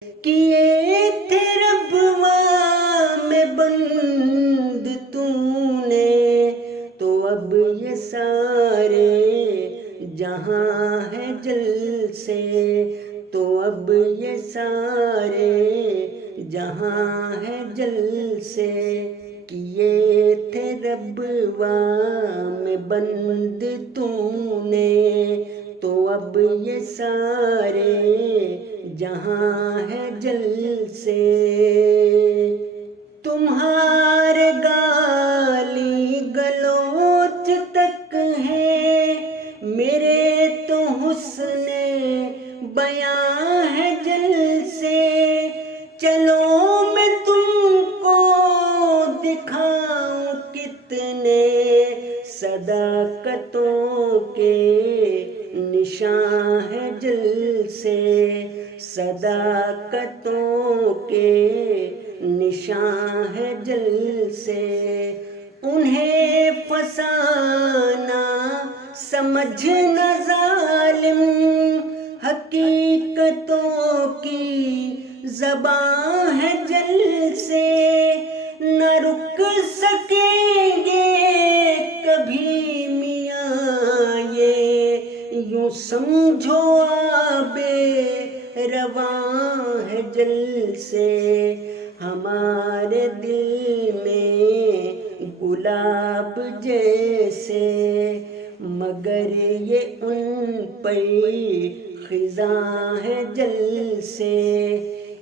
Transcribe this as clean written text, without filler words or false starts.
کیے تھے ربوا میں بند تو نے، تو اب یہ سارے جہاں ہے جل سے، تو اب یہ سارے جہاں ہے جل سے، کیے تھے ربوا میں بند تو نے، تو اب یہ سارے جہاں ہے جل سے۔ تمہارے گالی گلوچ تک ہے، میرے تو حسن بیاں ہے جل سے، چلو میں تم کو دکھاؤں کتنے صداقتوں کے نشاں ہے جل سے، صداقتوں کے نشاں ہے جل سے۔ انہیں فسانہ سمجھنا ظالم، حقیقتوں کی زباں ہے جل سے، نہ رک سکیں گے کبھی میاں یہ، یوں سمجھو آب رواں ہے جل سے۔ ہمارے دل میں گلاب جیسے، مگر یہ ان پر خزاں ہے جل سے۔